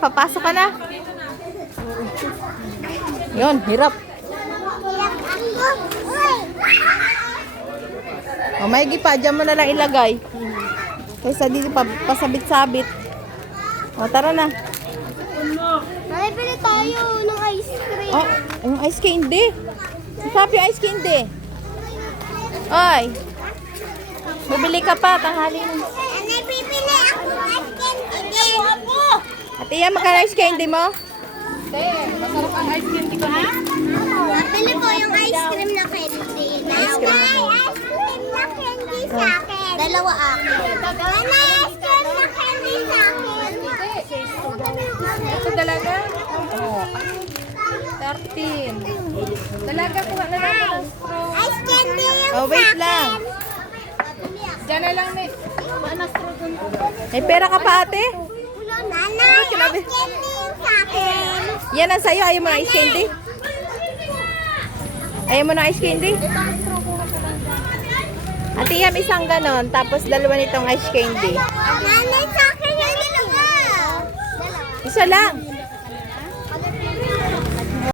Papasok ka na. Yun, hirap. O, may gipa, dyan mo na lang ilagay. Kaysa dito pa, pasabit-sabit. O, tara na. Ay, pili tayo ng ice cream. Oh, yung ice candy. Sabi yung ice candy. Oy. Bibili ka pa, tanghali mo. Anay, bibili ako ng ice candy. Ate yan, magkano ice candy mo? Masarap ang ice candy ko, ha? Bili po yung ice cream na candy. Ice cream. Ice cream na candy sa akin. Dalawa akin. Anay, ice cream na candy sa akin. Ito dalaga? Oo. 13. Dalaga, kuha na lang ng straw. Ice candy yung Oh, wait lang. Diyan na lang, may. Manas straw dun. May pera ka pa, ate? Nanay, ice candy yung sa akin. Yan ang sa'yo. Ayaw mo na ice candy? Ayaw mo na ice candy? Ate yan, isang ganon. Tapos dalawa nitong ice candy. Nanay, sa akin yung dalawa. Isa lang.